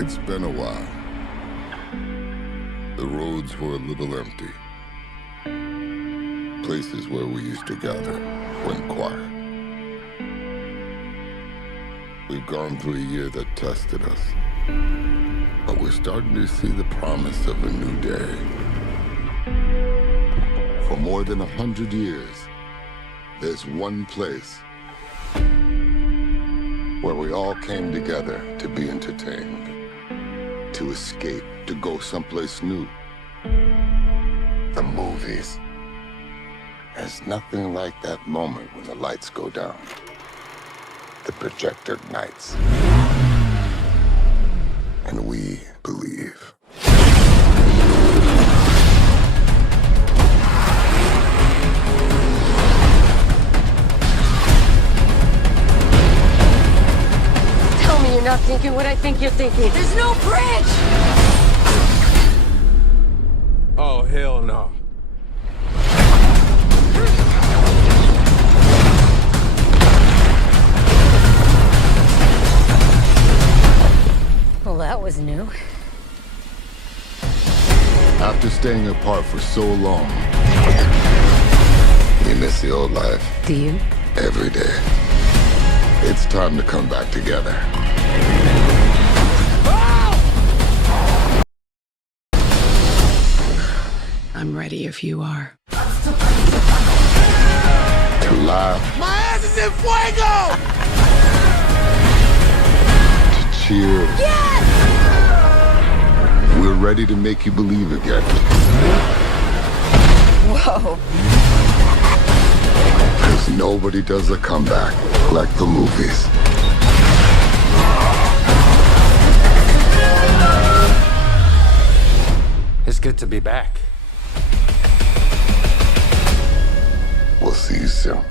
It's been a while. The roads were a little empty. Places where we used to gather went quiet. We've gone through a year that tested us, but we're starting to see the promise of a new day. For more than 100 years, there's one place where we all came together to be entertained, to escape, to go someplace new. The movies. There's nothing like that moment when the lights go down. The projector ignites. And we believe. Tell me you're not thinking what I think you're thinking. There's no bridge! Oh, hell no. Well, that was new. After staying apart for so long, we miss the old life. Do you? Every day. It's time to come back together. I'm ready if you are. To laugh. My ass is in fuego! To cheer. Yes! We're ready to make you believe again. Whoa. Because nobody does a comeback like the movies. It's good to be back. We'll see you soon.